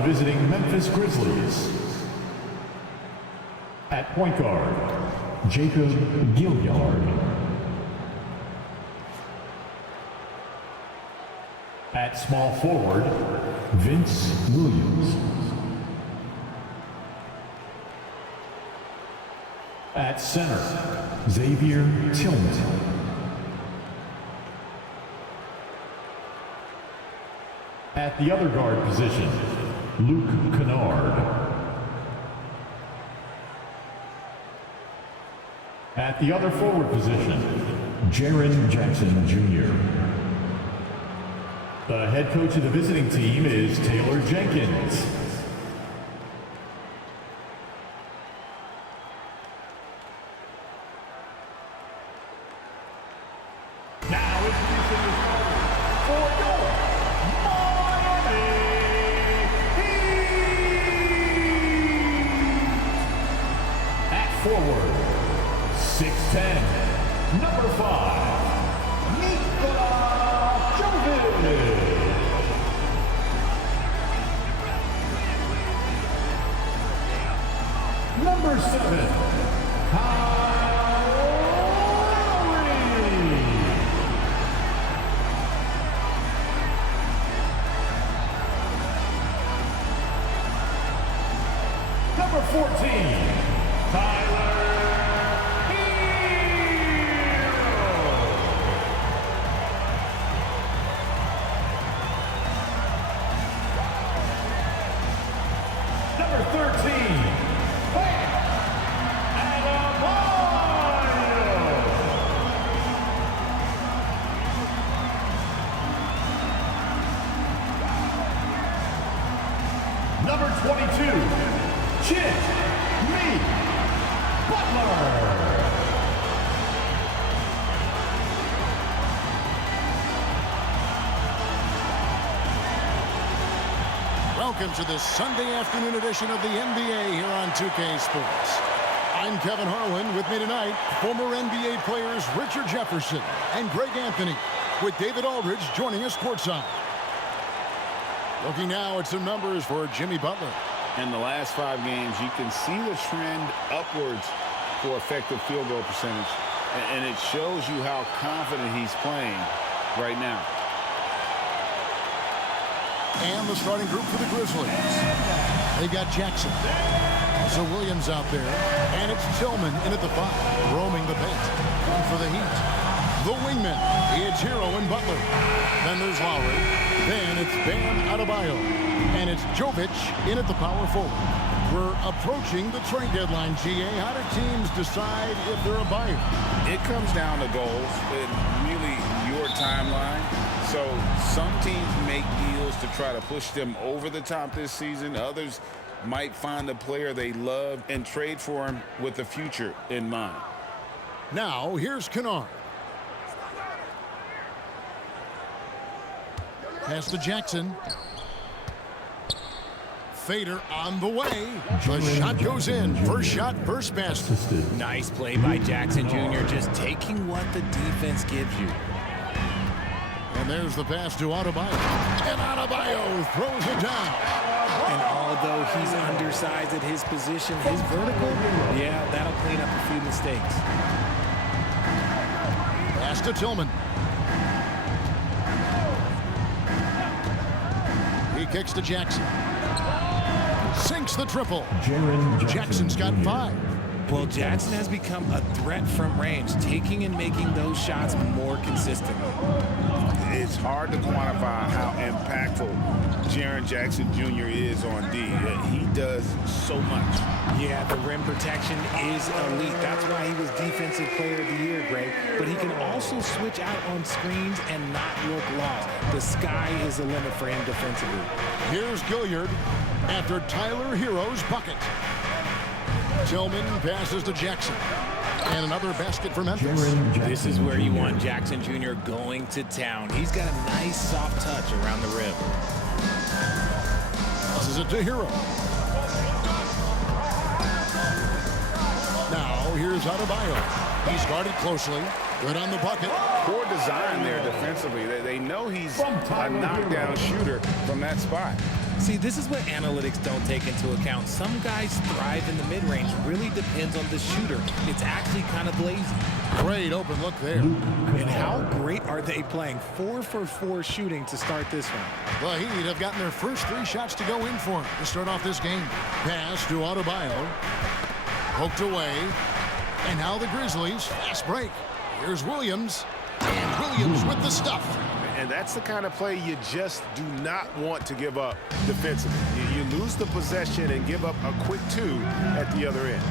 the visiting Memphis Grizzlies. At point guard, Jacob Gilliard. At small forward, Vince Williams. At center, Xavier Tillman. At the other guard position, Luke Kennard. At the other forward position, Jaren Jackson Jr. The head coach of the visiting team is Taylor Jenkins. Now introducing the starters for your Miami Heat. At forward, 6'10", number 5, Nikola Jovic. Number 7, Kyle Lowry. Number 14, Tyler Number 13, Number 22, Jimmy Butler. Welcome to this Sunday afternoon edition of the NBA here on 2K Sports. I'm Kevin Harlan. With me tonight, former NBA players Richard Jefferson and Greg Anthony, with David Aldridge joining us courtside. Looking now at some numbers for Jimmy Butler. In the last 5 games, you can see the trend upwards for effective field goal percentage. And it shows you how confident he's playing right now. And the starting group for the Grizzlies. They got Jackson. Also Williams out there. And it's Tillman in at the 5, roaming the paint. And for the Heat, the wingmen, it's Hero and Butler. Then there's Lowry. Then it's Bam Adebayo. And it's Jovic in at the power forward. We're approaching the trade deadline, GA. How do teams decide if they're a buyer? It comes down to goals and really your timeline. So some teams make deals to try to push them over the top this season. Others might find a player they love and trade for him with the future in mind. Now, here's Kennard. Pass to Jackson. Fader on the way. The shot goes in. First shot, first basket. Nice play by Jackson Jr. Just taking what the defense gives you. And there's the pass to Adebayo. And Adebayo throws it down. And although he's undersized at his position, his vertical, yeah, that'll clean up a few mistakes. Pass to Tillman. He kicks to Jackson. Sinks the triple. Jackson's got 5. Well, Jackson has become a threat from range, taking and making those shots more consistently. It's hard to quantify how impactful Jaren Jackson Jr. is on D. He does so much. Yeah, the rim protection is elite. That's why he was Defensive Player of the Year, Greg. But he can also switch out on screens and not look lost. The sky is the limit for him defensively. Here's Gilliard after Tyler Hero's bucket. Tillman passes to Jackson. And another basket for Memphis. This is where you want Jackson Jr. going to town. He's got a nice soft touch around the rim. Passes it to Hero. Now here's Adebayo. He's guarded closely. Good on the bucket. Poor design there defensively. They know he's a knockdown shooter from that spot. See, this is what analytics don't take into account. Some guys thrive in the mid-range. Really depends on the shooter. It's actually kind of lazy. Great open look there. And how great are they playing? 4 for 4 shooting to start this one. The Heat have gotten their first 3 shots to go in for him to start off this game. Pass to Adebayo. Poked away. And now the Grizzlies. Fast break. Here's Williams. And Williams with the stuff. And that's the kind of play you just do not want to give up defensively. You lose the possession and give up a quick 2 at the other end.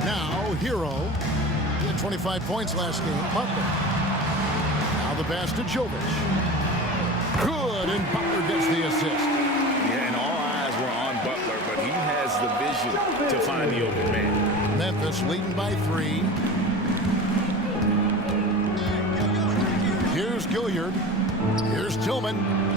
Now, Hero. He had 25 points last game. Butler. Now the pass to Jovic. Good, and Butler gets the assist. Yeah, and all eyes were on Butler, but he has the vision to find the open man. Memphis leading by 3. Here's Gilliard. Here's Tillman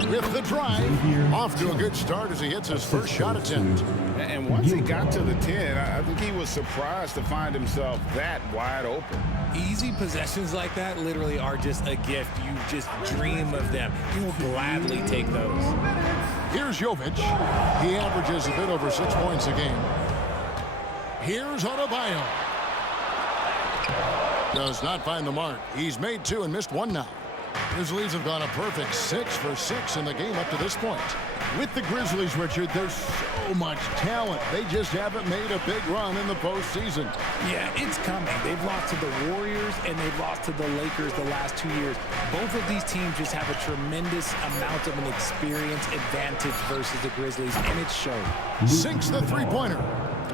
with the drive. Off to a good start as he hits his first shot attempt. And once he got to the 10, I think he was surprised to find himself that wide open. Easy possessions like that literally are just a gift. You just dream of them. You will gladly take those. Here's Jovic. He averages a bit over 6 points a game. Here's Adebayo. Does not find the mark. He's made 2 and missed 1 now. Grizzlies have gone a perfect 6 for 6 in the game up to this point. With the Grizzlies, Richard, there's so much talent. They just haven't made a big run in the postseason. Yeah, it's coming. They've lost to the Warriors and they've lost to the Lakers the last 2 years. Both of these teams just have a tremendous amount of an experience advantage versus the Grizzlies, and it showed. Sinks the three-pointer.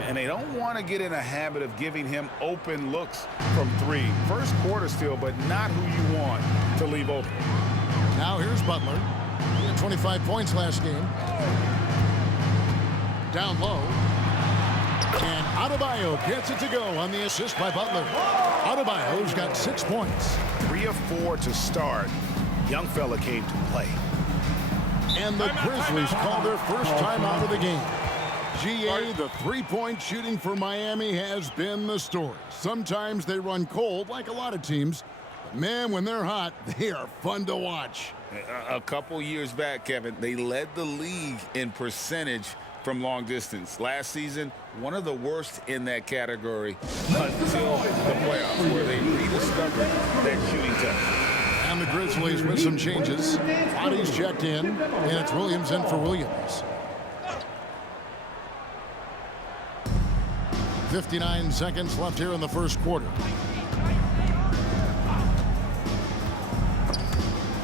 And they don't want to get in a habit of giving him open looks from 3. First quarter still, but not who you want to leave open. Now here's Butler. He had 25 points last game. Down low. And Adebayo gets it to go on the assist by Butler. Adebayo's got 6 points. 3 of 4 to start. Young fella came to play. And the Grizzlies call their first time out of the game. GA, the three-point shooting for Miami has been the story. Sometimes they run cold, like a lot of teams. But man, when they're hot, they are fun to watch. A couple years back, Kevin, they led the league in percentage from long distance. Last season, one of the worst in that category until the playoffs, where they rediscovered that shooting touch. And the Grizzlies with some changes. Bodies checked in, and it's Williams in for Williams. 59 seconds left here in the first quarter.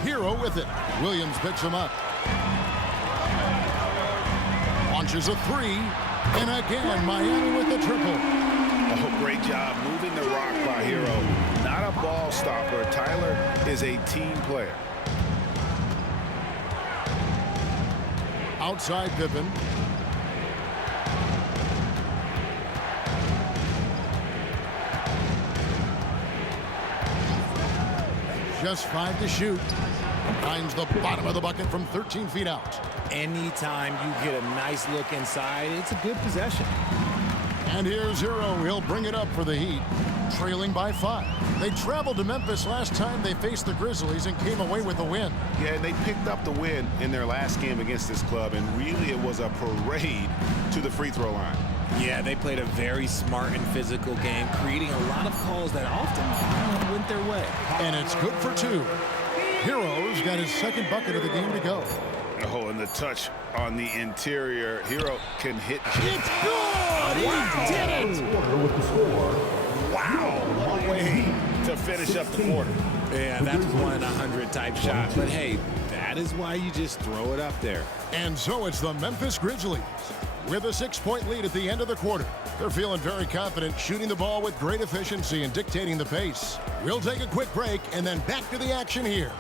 Hero with it. Williams picks him up. Launches a 3. And again, Miami with the triple. Oh, great job moving the rock by Hero. Not a ball stopper. Tyler is a team player. Outside Pippen. Just 5 to shoot. Finds the bottom of the bucket from 13 feet out. Anytime you get a nice look inside, it's a good possession. And here's Hero. He'll bring it up for the Heat, trailing by 5. They traveled to Memphis last time they faced the Grizzlies and came away with a win. Yeah, they picked up the win in their last game against this club, and really it was a parade to the free throw line. Yeah, they played a very smart and physical game, creating a lot of calls that often went their way. And it's good for 2. Hero's got his second bucket of the game to go. Oh, and the touch on the interior. Hero can hit. It's good! He did it! Wow, what way to finish up the quarter. Yeah, that's 1 in 100 type shot. But hey, that is why you just throw it up there. And so it's the Memphis Grizzlies with a 6-point lead at the end of the quarter. They're feeling very confident, shooting the ball with great efficiency and dictating the pace. We'll take a quick break and then back to the action here.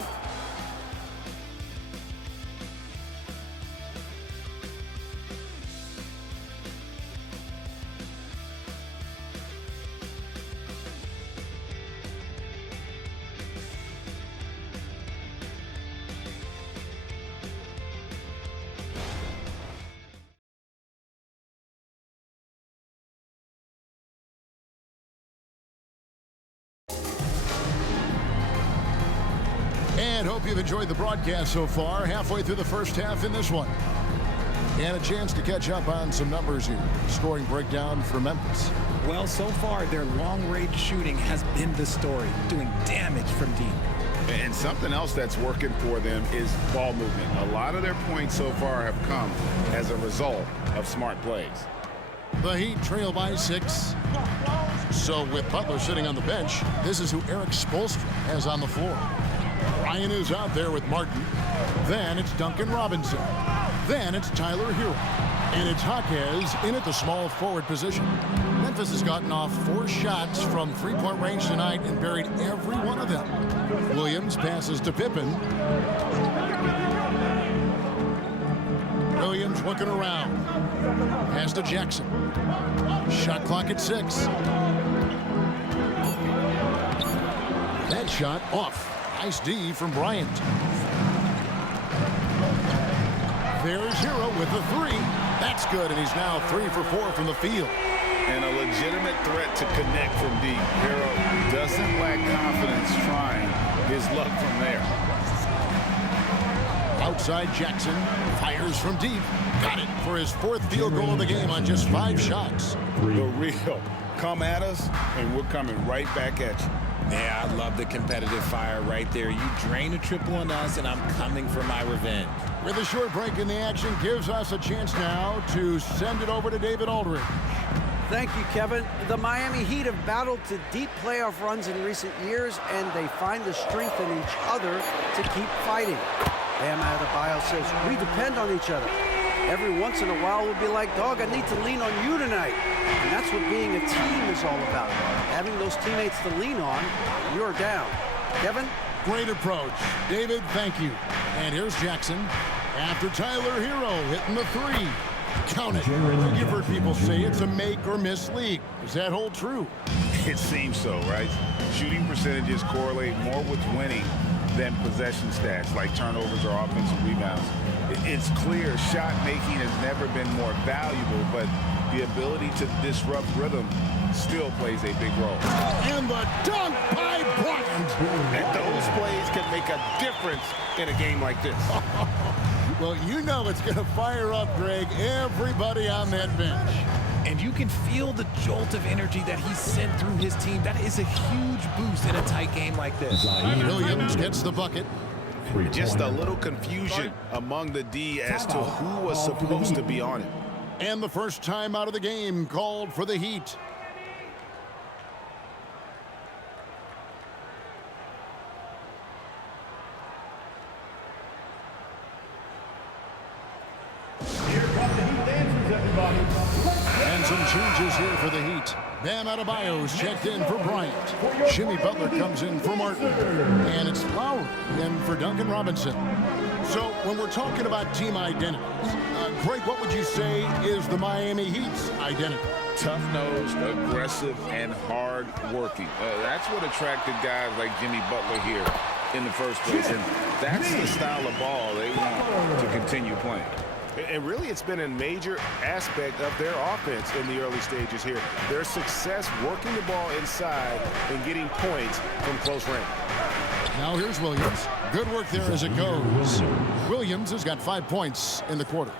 And hope you've enjoyed the broadcast so far. Halfway through the first half in this one. And a chance to catch up on some numbers here. Scoring breakdown for Memphis. Well, so far, their long-range shooting has been the story, doing damage from deep. And something else that's working for them is ball movement. A lot of their points so far have come as a result of smart plays. The Heat trail by 6. So with Butler sitting on the bench, this is who Eric Spoelstra has on the floor. Ryan is out there with Martin. Then it's Duncan Robinson. Then it's Tyler Hero. And it's Jaquez in at the small forward position. Memphis has gotten off 4 shots from three-point range tonight and buried every one of them. Williams passes to Pippen. Williams looking around. Pass to Jackson. Shot clock at 6. That shot off. Nice D from Bryant. There's Hero with the 3. That's good, and he's now 3 for 4 from the field. And a legitimate threat to connect from deep. Hero doesn't lack confidence trying his luck from there. Outside Jackson fires from deep. Got it for his 4th field goal of the game on just 5 shots. The real come at us, and we're coming right back at you. Yeah, I love the competitive fire right there. You drain a triple on us, and I'm coming for my revenge. With a short break in the action, gives us a chance now to send it over to David Aldridge. Thank you, Kevin. The Miami Heat have battled to deep playoff runs in recent years, and they find the strength in each other to keep fighting. Bam Adebayo says, we depend on each other. Every once in a while, we'll be like, dog, I need to lean on you tonight. And that's what being a team is all about. Having those teammates to lean on, you're down. Kevin? Great approach. David, thank you. And here's Jackson. After Tyler Hero hitting the 3. Count it. You've heard people say it's a make or miss league. Does that hold true? It seems so, right? Shooting percentages correlate more with winning than possession stats like turnovers or offensive rebounds. It's clear shot making has never been more valuable, but the ability to disrupt rhythm still plays a big role. And the dunk by Bryant. And those plays can make a difference in a game like this. Well, you know it's going to fire up, Greg, everybody on that bench. And you can feel the jolt of energy that he sent through his team. That is a huge boost in a tight game like this. Williams gets the bucket. Just a little confusion among the D as to who was supposed to be on it. And the first time out of the game called for the Heat. And some changes here for the Heat. Bam Adebayo's checked in for Bryant. Jimmy Butler comes in for Martin. And it's Lowry in for Duncan Robinson. So when we're talking about team identities, Greg, what would you say is the Miami Heat's identity? Tough-nosed, aggressive, and hard-working. That's what attracted guys like Jimmy Butler here in the first place. And that's the style of ball they want to continue playing. And really, it's been a major aspect of their offense in the early stages here. Their success working the ball inside and getting points from close range. Now here's Williams. Good work there as it goes. Williams has got 5 points in the quarter.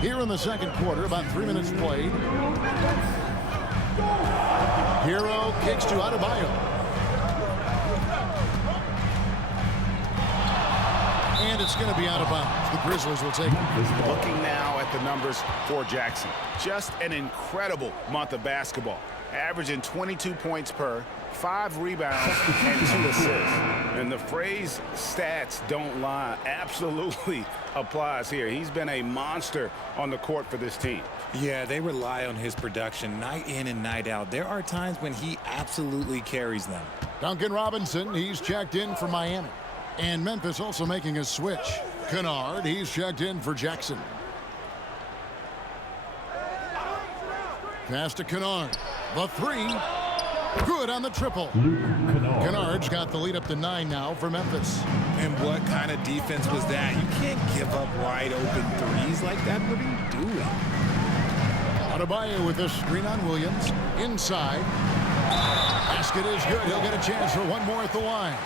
Here in the second quarter, about 3 minutes played. Hero kicks to Adebayo. And it's going to be out of bounds. The Grizzlies will take it. Looking now at the numbers for Jackson. Just an incredible month of basketball. Averaging 22 points per, 5 rebounds, and 2 assists. And the phrase stats don't lie absolutely applies here. He's been a monster on the court for this team. Yeah, they rely on his production night in and night out. There are times when he absolutely carries them. Duncan Robinson, he's checked in for Miami. And Memphis also making a switch. Kennard, he's checked in for Jackson. Pass to Kennard. The 3. Good on the triple. Kennard's got the lead up to 9 now for Memphis. And what kind of defense was that? You can't give up wide open threes like that. What are you doing? Adebayo with a screen on Williams. Inside. Basket is good. He'll get a chance for one more at the line.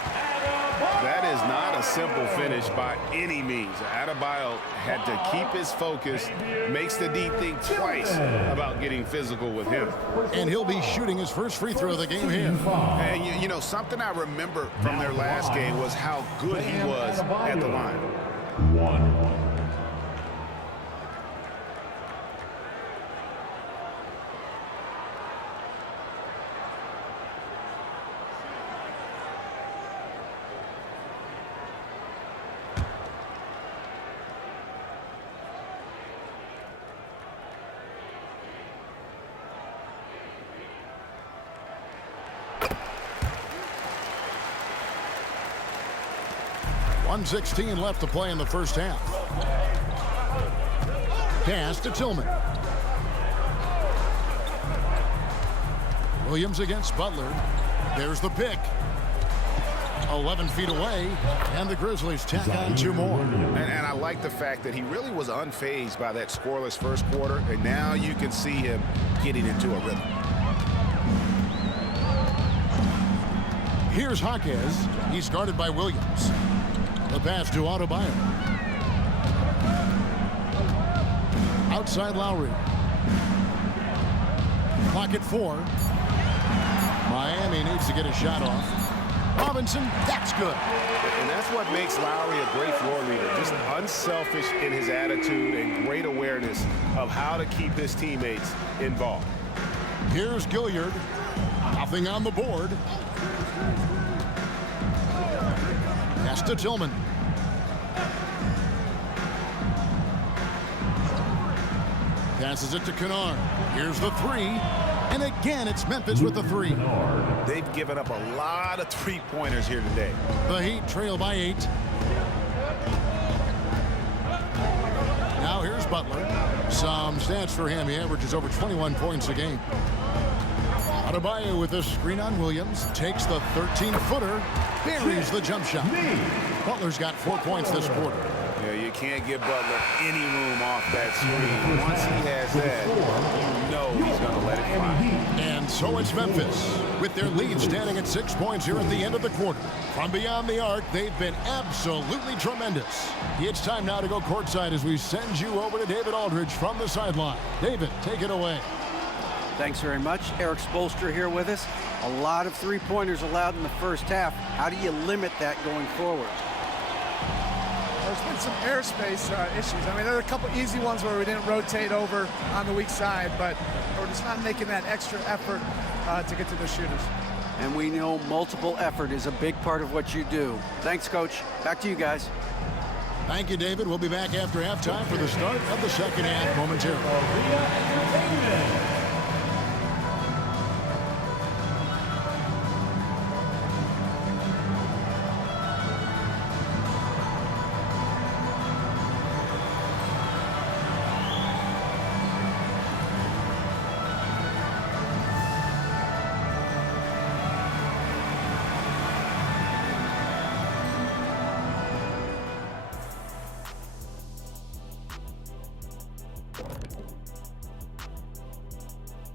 That is not a simple finish by any means. Adebayo had to keep his focus, makes the D think twice about getting physical with him. And he'll be shooting his first free throw of the game here. And you know, something I remember from their last game was how good he was at the line. 1. .116 left to play in the first half. Pass to Tillman. Williams against Butler. There's the pick. 11 feet away, and the Grizzlies tack on 2 more. And I like the fact that he really was unfazed by that scoreless first quarter, and now you can see him getting into a rhythm. Here's Jaquez. He's guarded by Williams. The pass to Adebayo. Outside Lowry. Clock at 4. Miami needs to get a shot off. Robinson, that's good. And that's what makes Lowry a great floor leader. Just unselfish in his attitude and great awareness of how to keep his teammates involved. Here's Gilliard. Nothing on the board. Pass to Tillman. Passes it to Kennard. Here's the 3. And again, it's Memphis with the 3. They've given up a lot of three-pointers here today. The Heat trail by 8. Now here's Butler. Some stats for him. He averages over 21 points a game. Adebayo with a screen on Williams. Takes the 13-footer. Buries the jump shot. Butler's got 4 points this quarter. Yeah, you can't give Butler any room off that screen. Once he has that, you know he's going to let it fly. And so it's Memphis, with their lead standing at 6 points here at the end of the quarter. From beyond the arc, they've been absolutely tremendous. It's time now to go courtside as we send you over to David Aldridge from the sideline. David, take it away. Thanks very much. Eric Spoelstra here with us. A lot of three-pointers allowed in the first half. How do you limit that going forward? There's been some airspace issues. I mean, there are a couple easy ones where we didn't rotate over on the weak side, but we're just not making that extra effort to get to the shooters. And we know multiple effort is a big part of what you do. Thanks, Coach. Back to you guys. Thank you, David. We'll be back after halftime for the start of the second half momentarily.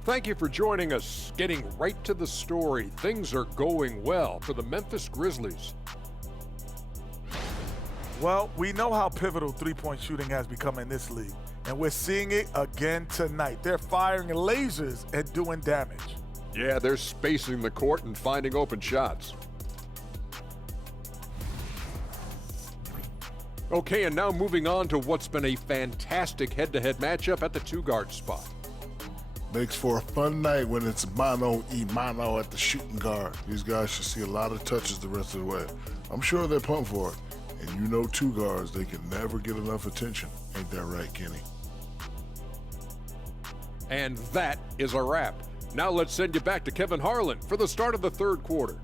Thank you for joining us. Getting right to the story, things are going well for the Memphis Grizzlies. Well, we know how pivotal three-point shooting has become in this league, and we're seeing it again tonight. They're firing lasers and doing damage. Yeah, they're spacing the court and finding open shots. Okay, and now moving on to what's been a fantastic head-to-head matchup at the two-guard spot. Makes for a fun night when it's mano-a-mano at the shooting guard. These guys should see a lot of touches the rest of the way. I'm sure they're pumped for it. And you know two guards, they can never get enough attention. Ain't that right, Kenny? And that is a wrap. Now let's send you back to Kevin Harlan for the start of the third quarter.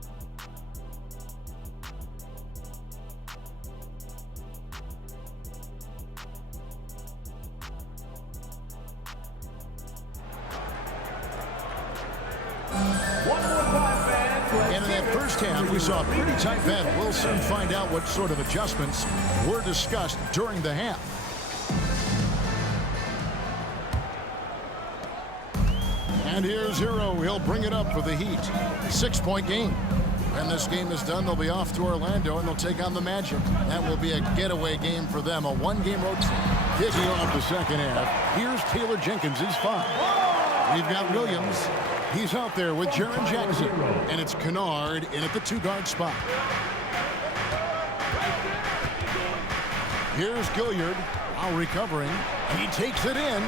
And in that first half, we saw a pretty tight battle. We'll soon find out what sort of adjustments were discussed during the half. And here's Hero. He'll bring it up for the Heat. 6-point game. When this game is done, they'll be off to Orlando, and they'll take on the Magic. That will be a getaway game for them, a one-game road trip. Kicking off the second half, here's Taylor Jenkins, his foul. We've got Williams. He's out there with Jaren Jackson, and it's Kennard in at the two-guard spot. Here's Gilliard, while recovering. He takes it in,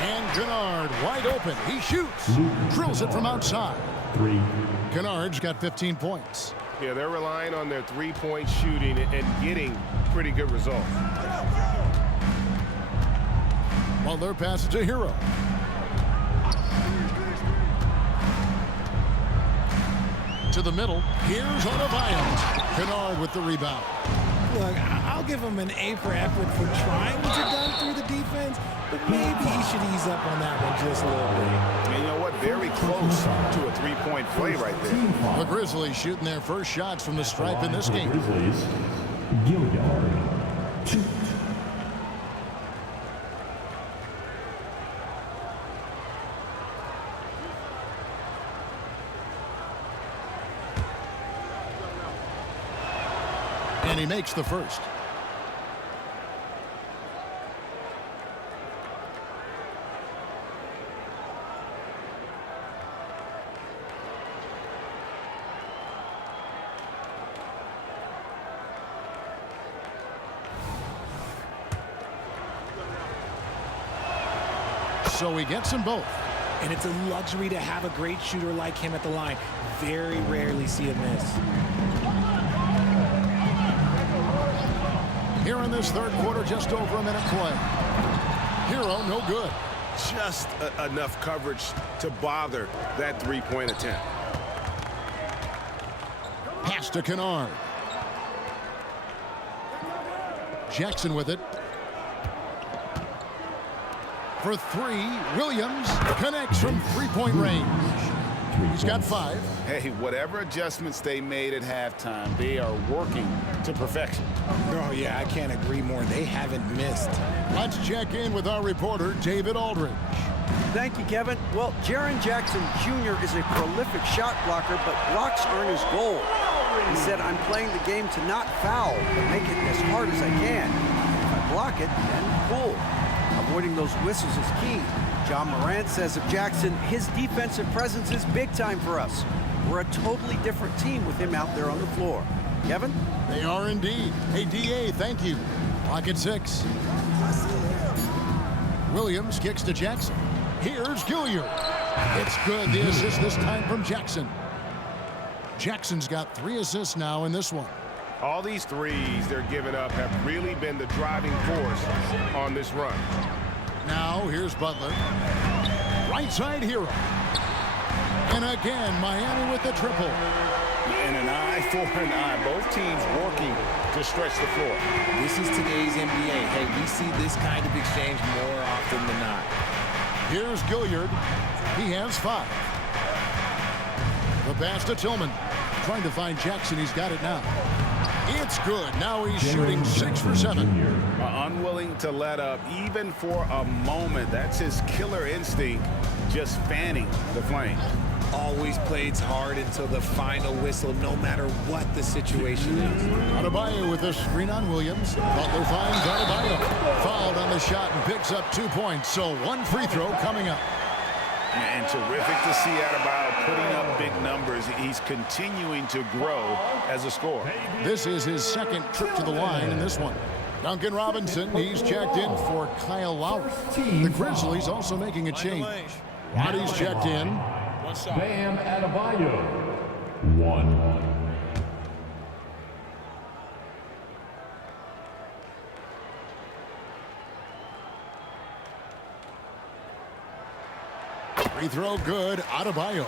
and Kennard wide open. He shoots, drills it from outside. Kennard's got 15 points. Yeah, they're relying on their three-point shooting and getting pretty good results. Butler passes to Hero. To the middle. Here's Adebayo. Kennard with the rebound. Look, I'll give him an A for effort for trying to gun through the defense, but maybe he should ease up on that one just a little bit. And you know what? Very close to a three-point play right there. The Grizzlies shooting their first shots from the stripe in this game. Grizzlies, Gilliard. And he makes the first. So he gets them both. And it's a luxury to have a great shooter like him at the line. Very rarely see a miss. Here in this third quarter, just over a minute play. Hero, no good. Just enough coverage to bother that three-point attempt. Pass to Kennard. Jackson with it. For three, Williams connects from three-point range. He's got 5. Hey, whatever adjustments they made at halftime, they are working to perfection. Oh, yeah, I can't agree more. They haven't missed. Let's check in with our reporter, David Aldridge. Thank you, Kevin. Well, Jaren Jackson Jr. is a prolific shot blocker, but blocks aren't his goal. He said, I'm playing the game to not foul, but make it as hard as I can. If I block it, then cool. Avoiding those whistles is key. John Morant says of Jackson, his defensive presence is big time for us. We're a totally different team with him out there on the floor. Kevin? They are indeed. Hey, DA, thank you. Clock at 6. Williams kicks to Jackson. Here's Gilliard. It's good. The assist this time from Jackson. Jackson's got 3 assists now in this one. All these threes they're giving up have really been the driving force on this run. Now, here's Butler. Right side Hero. And again, Miami with the triple. And an eye for an eye. Both teams working to stretch the floor. This is today's NBA. Hey, we see this kind of exchange more often than not. Here's Gilliard. He has 5. The pass to Tillman. Trying to find Jackson. He's got it now. It's good. Now he's shooting 6 for 7. Unwilling to let up even for a moment. That's his killer instinct, just fanning the flame. Always plays hard until the final whistle, no matter what the situation is. Adebayo with a screen on Williams. Butler finds Adebayo. Fouled on the shot and picks up 2 points. So 1 free throw coming up. And terrific to see Adebayo putting up big numbers. He's continuing to grow as a scorer. This is his second trip to the line in this one. Duncan Robinson, he's checked in for Kyle Lowry. The Grizzlies also making a change. Roddy's checked in. Bam Adebayo. 1. Free throw good. Adebayo.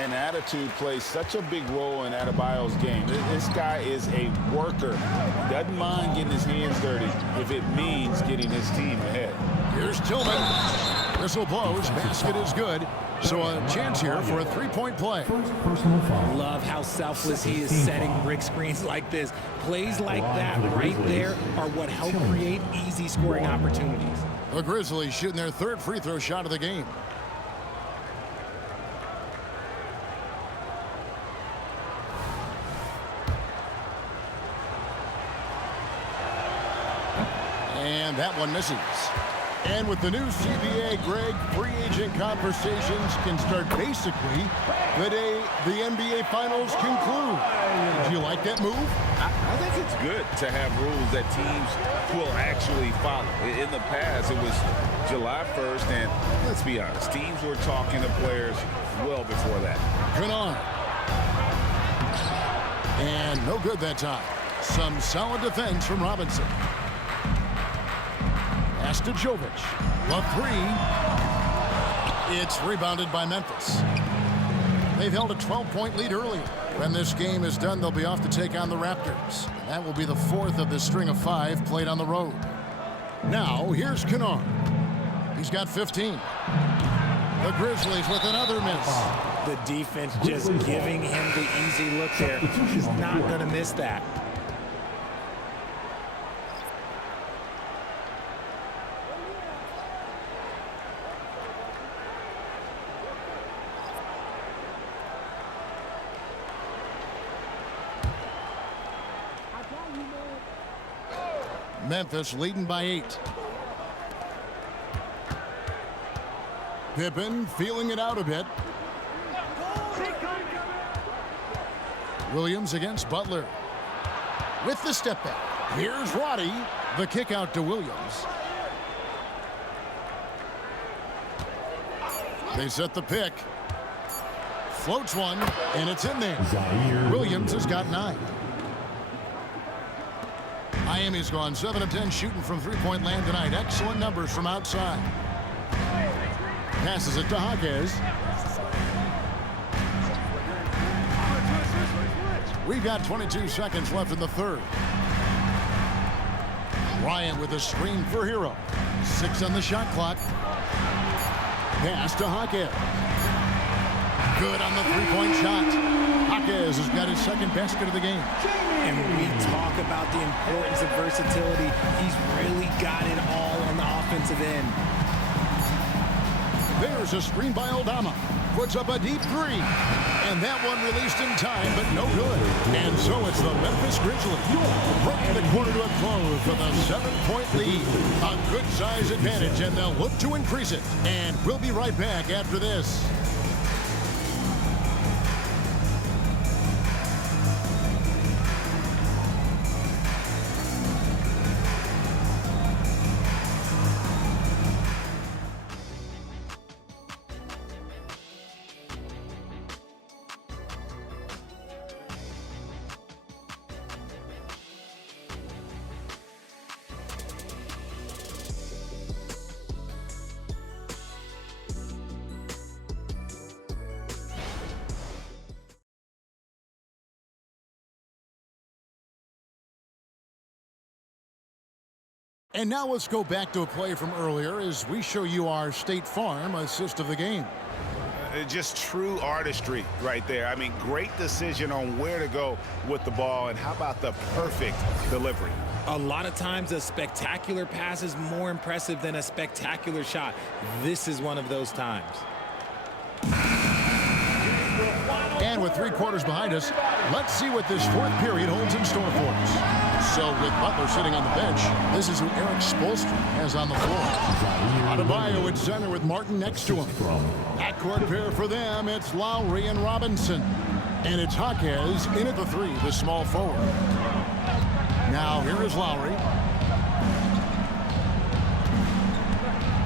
And attitude plays such a big role in Adebayo's game. This guy is a worker. Doesn't mind getting his hands dirty if it means getting his team ahead. Here's Tillman. Whistle blows. Basket is good. So a chance here for a 3-point play. Love how selfless he is setting brick screens like this. Plays like that right there are what help create easy scoring opportunities. The Grizzlies shooting their 3rd free throw shot of the game. And that one misses. And with the new CBA, Greg, free agent conversations can start basically the day the NBA Finals conclude. Do you like that move? I think it's good to have rules that teams will actually follow. In the past, it was July 1st, and let's be honest, teams were talking to players well before that. Kennard. And no good that time. Some solid defense from Robinson. Pass to Jovic. The three. It's rebounded by Memphis. They've held a 12-point lead earlier. When this game is done, they'll be off to take on the Raptors. And that will be the fourth of the string of 5 played on the road. Now, here's Kennard. He's got 15. The Grizzlies with another miss. The defense just giving him the easy look there. He's not going to miss that. Memphis leading by 8. Pippen feeling it out a bit. Williams against Butler. With the step back. Here's Roddy. The kick out to Williams. They set the pick. Floats one, and it's in there. Williams has got 9. Miami's gone 7 of 10 shooting from three-point land tonight. Excellent numbers from outside. Passes it to Hawkes. We've got 22 seconds left in the third. Bryant with a screen for Hero. 6 on the shot clock. Pass to Hawkes. Good on the three-point shot. Hawkes has got his second basket of the game. And when we talk about the importance of versatility, he's really got it all on the offensive end. There's a screen by Aldama. Puts up a deep 3. And that one released in time, but no good. And so it's the Memphis Grizzlies bringing the quarter to a close with a 7-point lead. A good size advantage, and they'll look to increase it. And we'll be right back after this. And now let's go back to a play from earlier as we show you our State Farm assist of the game. Just true artistry right there. I mean, great decision on where to go with the ball, and how about the perfect delivery? A lot of times a spectacular pass is more impressive than a spectacular shot. This is one of those times. And with 3 quarters behind us, let's see what this fourth period holds in store for us. So with Butler sitting on the bench, this is who Eric Spoelstra has on the floor. Adebayo at center with Martin next to him. Backcourt pair for them, it's Lowry and Robinson. And it's Hawkes in at the 3, the small forward. Now here is Lowry.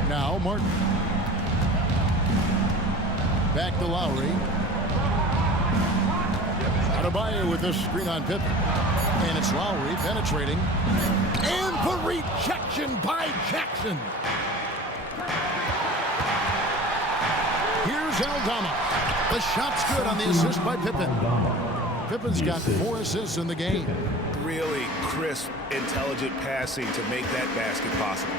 Now Martin. Back to Lowry. Adebayo with this screen on Pippen. And it's Lowry penetrating. And the rejection by Jackson. Here's Aldama. The shot's good on the assist by Pippen. Pippen's got 4 assists in the game. Really crisp, intelligent passing to make that basket possible.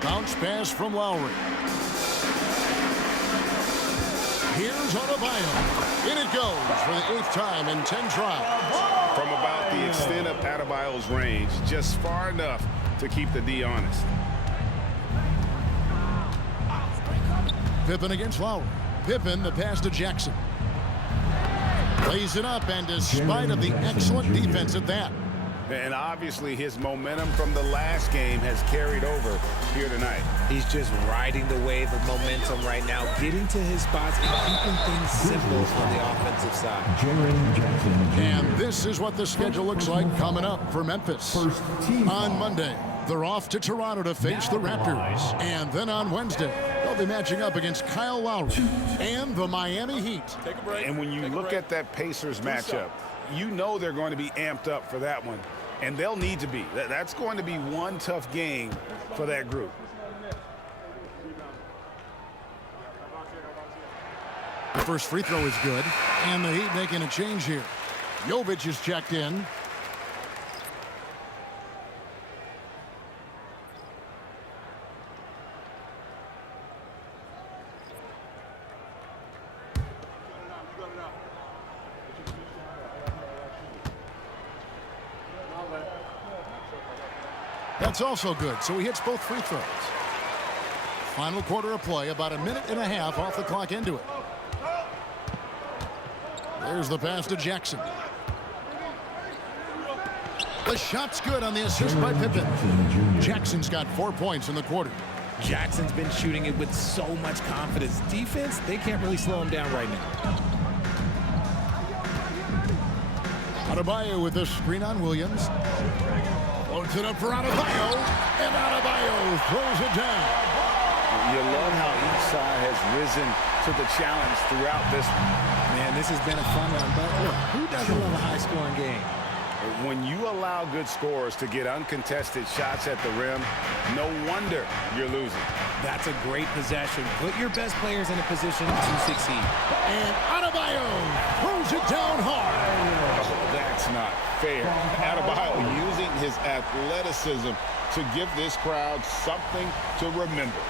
Bounce pass from Lowry. Here's Adebayo. In it goes for the 8th time in 10 tries. From about the extent of Adebayo's range, just far enough to keep the D honest. Pippen against Lowry. Pippen, the pass to Jackson. Lays it up, and despite of the excellent defense at that, And obviously his momentum from the last game has carried over here tonight. He's just riding the wave of momentum right now, getting to his spots and keeping things simple on the offensive side. And this is what the schedule looks like coming up for Memphis. On Monday, they're off to Toronto to face the Raptors. And then on Wednesday, they'll be matching up against Kyle Lowry and the Miami Heat. And when you look at that Pacers matchup, you know they're going to be amped up for that one. And they'll need to be. That's going to be one tough game for that group. The first free throw is good. And the Heat making a change here. Jovic is checked in. That's also good, so he hits both free throws. Final quarter of play, about a minute and a half off the clock into it. There's the pass to Jackson. The shot's good on the assist by Pippen. Jackson's got 4 points in the quarter. Jackson's been shooting it with so much confidence. Defense, they can't really slow him down right now. Adebayo with the screen on Williams. Loads it up for Adebayo, and Adebayo throws it down. You love how each side has risen to the challenge throughout this one. Man, this has been a fun one, but look, who doesn't love a high-scoring game? When you allow good scorers to get uncontested shots at the rim, no wonder you're losing. That's a great possession. Put your best players in a position to succeed. And Adebayo throws it down hard. Oh, that's not fair. Adebayo using his athleticism to give this crowd something to remember.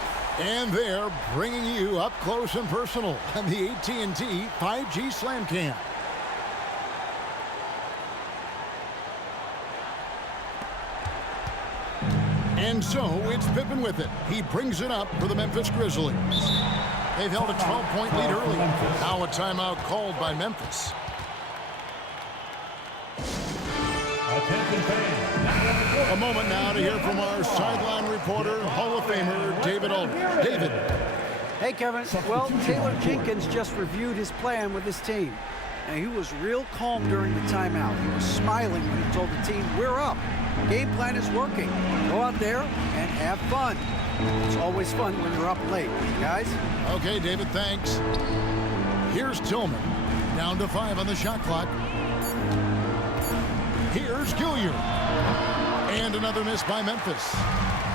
And they're bringing you up close and personal on the AT&T 5G Slam Cam. And so it's Pippen with it. He brings it up for the Memphis Grizzlies. They've held a 12-point lead early. Now a timeout called by Memphis. A moment now to hear from our sideline reporter, Hall of Famer David Aldridge. David. Hey, Kevin. Well, Taylor Jenkins just reviewed his plan with his team. And he was real calm during the timeout. He was smiling when he told the team, we're up. Game plan is working. Go out there and have fun. It's always fun when you're up late, guys. Okay, David, thanks. Here's Tillman. Down to 5 on the shot clock. Here's Gilliard. And another miss by Memphis.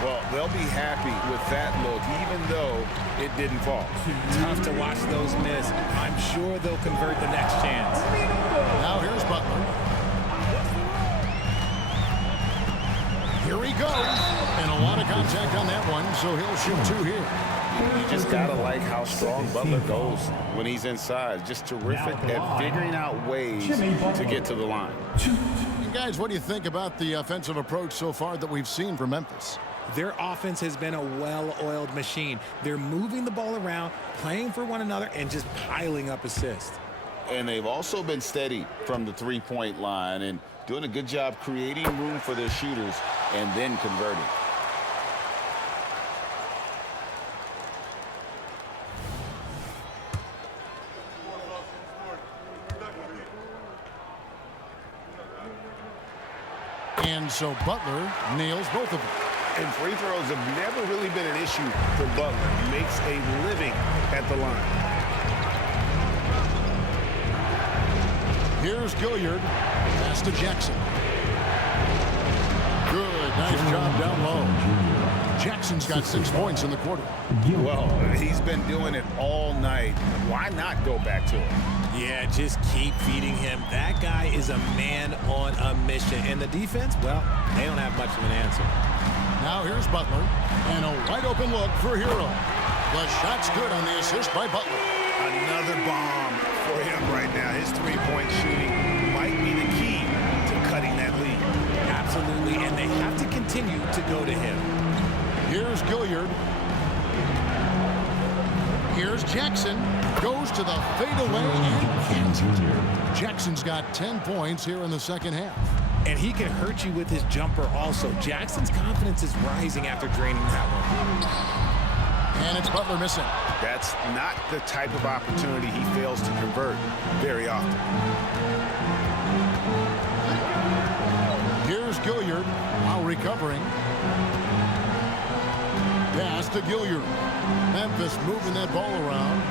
Well, they'll be happy with that look, even though it didn't fall. Tough to watch those miss. I'm sure they'll convert the next chance. Now here's Butler. Here he goes. And a lot of contact on that one, so he'll shoot 2 here. You just gotta like how strong Butler goes when he's inside. Just terrific at figuring out ways to get to the line. And guys, what do you think about the offensive approach so far that we've seen from Memphis? Their offense has been a well-oiled machine. They're moving the ball around, playing for one another, and just piling up assists. And they've also been steady from the three-point line and doing a good job creating room for their shooters and then converting. And so Butler nails both of them. And free throws have never really been an issue for Butler. He makes a living at the line. Here's Gilliard. Pass to Jackson. Good. Nice job down low. Jackson's got 6 points in the quarter. Well, he's been doing it all night. Why not go back to him? Yeah, just keep feeding him. That guy is a man on a mission. And the defense, well, they don't have much of an answer. Now here's Butler. And a wide open look for Hero. The shot's good on the assist by Butler. Another bomb for him right now. His three-point shooting might be the key to cutting that lead. Absolutely, and they have to continue to go to him. Here's Gilliard. Here's Jackson. Goes to the fadeaway and can't. Jackson's got 10 points here in the second half. And he can hurt you with his jumper also. Jackson's confidence is rising after draining that one. And it's Butler missing. That's not the type of opportunity he fails to convert very often. Here's Gilliard, while recovering. Pass to Gilliard. Memphis moving that ball around.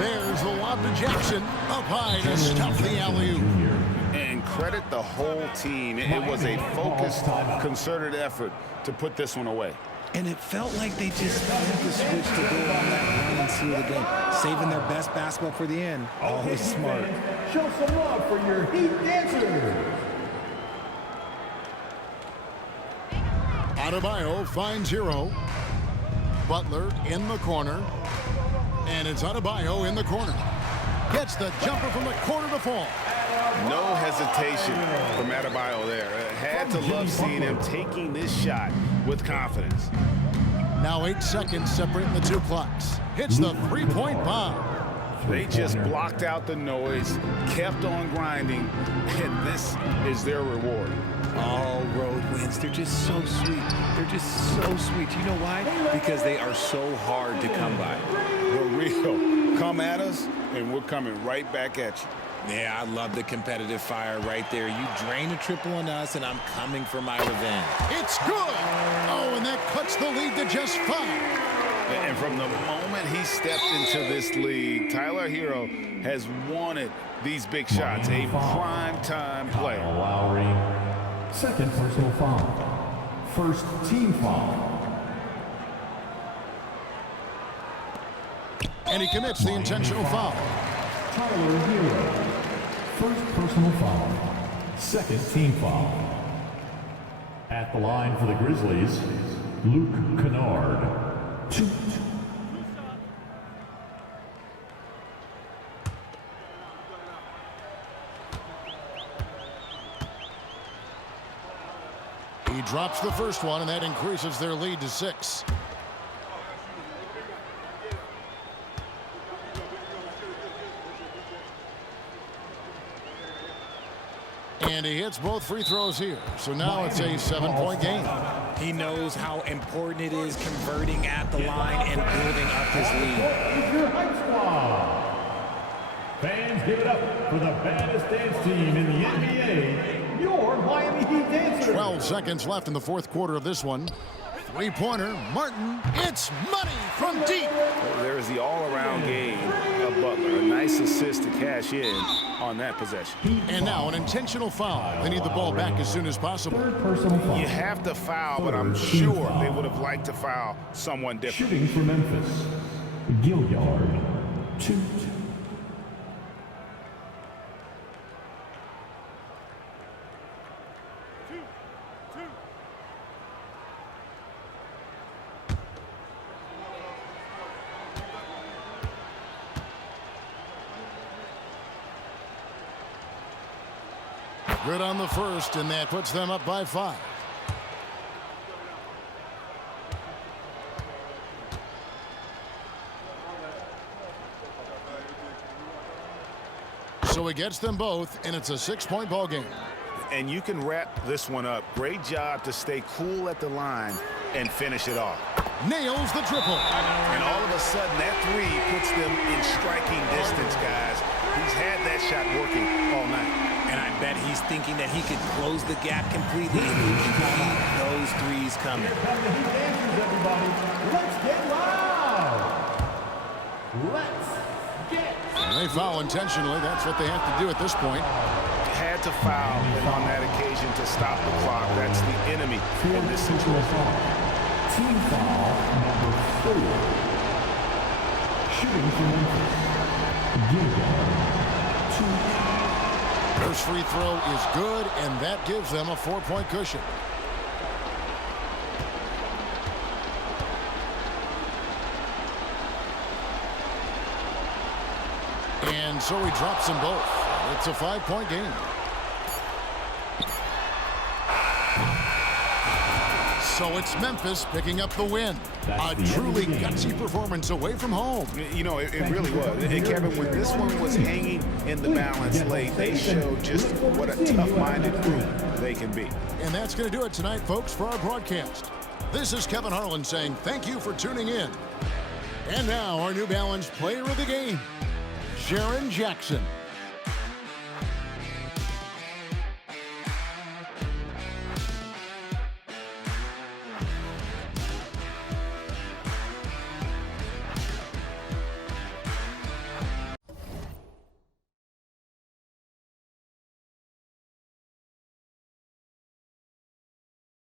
There's the lob to Jackson. Up high to stuff the alley-oop. And credit the whole team. It was a focused, concerted effort to put this one away. And it felt like they just had to switch to go on that run and seal the game. Saving their best basketball for the end. Always smart. Show some love for your Heat dancers. Adebayo finds Hero. Butler in the corner. And it's Adebayo in the corner. Gets the jumper from the corner to fall. No hesitation from Adebayo there. Had to love seeing him taking this shot with confidence. Now 8 seconds separating the two clocks. Hits the three-point bomb. They just blocked out the noise, kept on grinding, and this is their reward. All road wins. They're just so sweet. They're just so sweet. You know why? Because they are so hard to come by. For real. Come at us, and we're coming right back at you. Yeah, I love the competitive fire right there. You drain a triple on us, and I'm coming for my revenge. It's good. Oh, and that cuts the lead to just 5. And from the moment he stepped into this league, Tyler Hero has wanted these big shots. A prime-time player. Lowry, second personal foul. First team foul. And he commits the intentional foul. Tyler Hero, first personal foul. Second team foul. At the line for the Grizzlies, Luke Kennard. 2. He drops the first one, and that increases their lead to 6. And he hits both free throws here. So now it's a 7-point game. He knows how important it is converting at the line and building up his lead. Your Hype Squad. Fans, give it up for the baddest dance team in the NBA, your Miami Heat Dancers. 12 seconds left in the fourth quarter of this one. Three-pointer, Martin. It's money from deep. There's the all-around game of Butler. A nice assist to cash in on that possession. And now an intentional foul. They need the ball back as soon as possible. Third personal foul. You have to foul, but I'm sure they would have liked to foul someone different. Shooting for Memphis, Gilliard. 2. Good on the first, and that puts them up by 5. So he gets them both, and it's a 6-point ball game. And you can wrap this one up. Great job to stay cool at the line and finish it off. Nails the triple. And all of a sudden, that 3 puts them in striking distance, guys. He's had that shot working all night. And I bet he's thinking that he could close the gap completely if he can keep those threes coming. Come to Heat Dancers, everybody. Let's get loud. Let's get And they foul intentionally. That's what they have to do at this point. Had to foul on that occasion to stop the clock. That's the enemy in this situation. Team foul number 4. Shooting for Memphis, Gilliard. 2. First free throw is good, and that gives them a 4-point cushion. And so he drops them both. It's a 5-point game. So it's Memphis picking up the win. A truly gutsy performance away from home. You know, it really was. And Kevin, when this one was hanging in the balance late, they showed just what a tough-minded group they can be. And that's going to do it tonight, folks, for our broadcast. This is Kevin Harlan saying thank you for tuning in. And now our New Balance player of the game, Jaren Jackson.